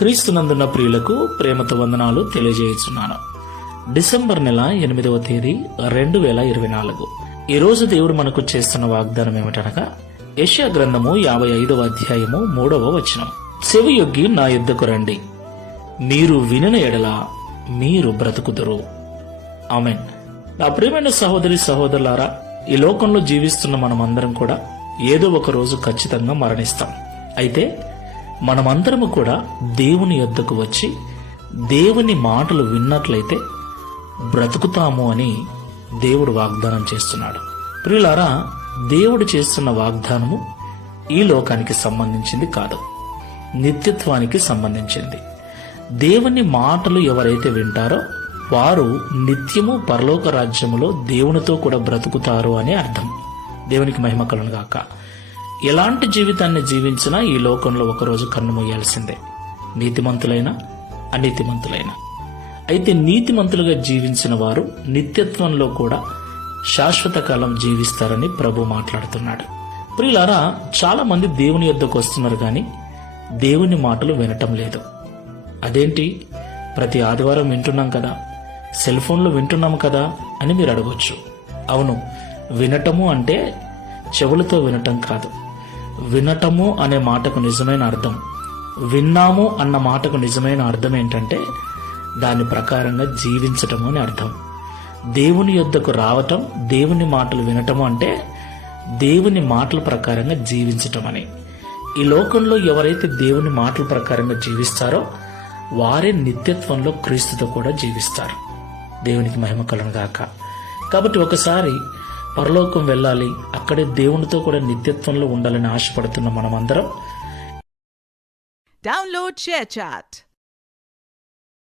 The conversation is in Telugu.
క్రీస్తునందున్న ప్రియులకు ప్రేమతో వందనాలు తెలియజేస్తున్నాను. డిసెంబర్ నెల 8వ తేదీ 2024. ఈ రోజు దేవుడు మనకు చేస్తున్న వాగ్దానం ఏమిటనగా యెషయా గ్రంథము 55వ అధ్యాయము 3వ వచనం. చెవియొగ్గి నా యుద్ధకు రండి, మీరు వినిన ఎడల మీరు బ్రతుకుదురు. ఆమేన్. నా ప్రియమైన సహోదరి సహోదరులారా, ఈ లోకంలో జీవిస్తున్న మనమందరం కూడా ఏదో ఒక రోజు ఖచ్చితంగా మరణిస్తాం. అయితే మనమందరము కూడా దేవుని యొద్దకు వచ్చి దేవుని మాటలు విన్నట్లయితే బ్రతుకుతాము అని దేవుడు వాగ్దానం చేస్తున్నాడు. ప్రియులారా, దేవుడు చేస్తున్న వాగ్దానము ఈ లోకానికి సంబంధించింది కాదు, నిత్యత్వానికి సంబంధించింది. దేవుని మాటలు ఎవరైతే వింటారో వారు నిత్యము పరలోక రాజ్యములో దేవునితో కూడా బ్రతుకుతారు అని అర్థం. దేవునికి మహిమ కలుగును గాక. ఎలాంటి జీవితాన్ని జీవించినా ఈ లోకంలో ఒకరోజు కన్ను మూయాల్సిందే, నీతిమంతులైనా అనీతిమంతులైనా. అయితే నీతిమంతులుగా జీవించిన వారు నిత్యత్వంలో కూడా శాశ్వత కాలం జీవిస్తారని ప్రభు మాట్లాడుతున్నాడు. ప్రియులారా, చాలా మంది దేవుని యొద్దకు వస్తున్నారు కానీ దేవుని మాటలు వినటం లేదు. అదేంటి, ప్రతి ఆదివారం వింటున్నాం కదా, సెల్ ఫోన్లో వింటున్నాం కదా అని మీరు అడగొచ్చు. అవును, వినటము అంటే చెవులతో వినటం కాదు. వినటము అనే మాటకు నిజమైన అర్థం, విన్నాము అన్న మాటకు నిజమైన అర్థం ఏంటంటే దాని ప్రకారంగా జీవించటము అని అర్థం. దేవుని యొద్దకు రావటం, దేవుని మాటలు వినటము అంటే దేవుని మాటల ప్రకారంగా జీవించటం అని. ఈ లోకంలో ఎవరైతే దేవుని మాటల ప్రకారంగా జీవిస్తారో వారే నిత్యత్వంలో క్రీస్తుతో కూడా జీవిస్తారు. దేవునికి మహిమ కలుగును గాక. కాబట్టి ఒకసారి పరలోకం వెళ్ళాలి, అక్కడే దేవునితో కూడా నిత్యత్వంలో ఉండాలని ఆశపడుతున్న మనమందరం Download ShareChat.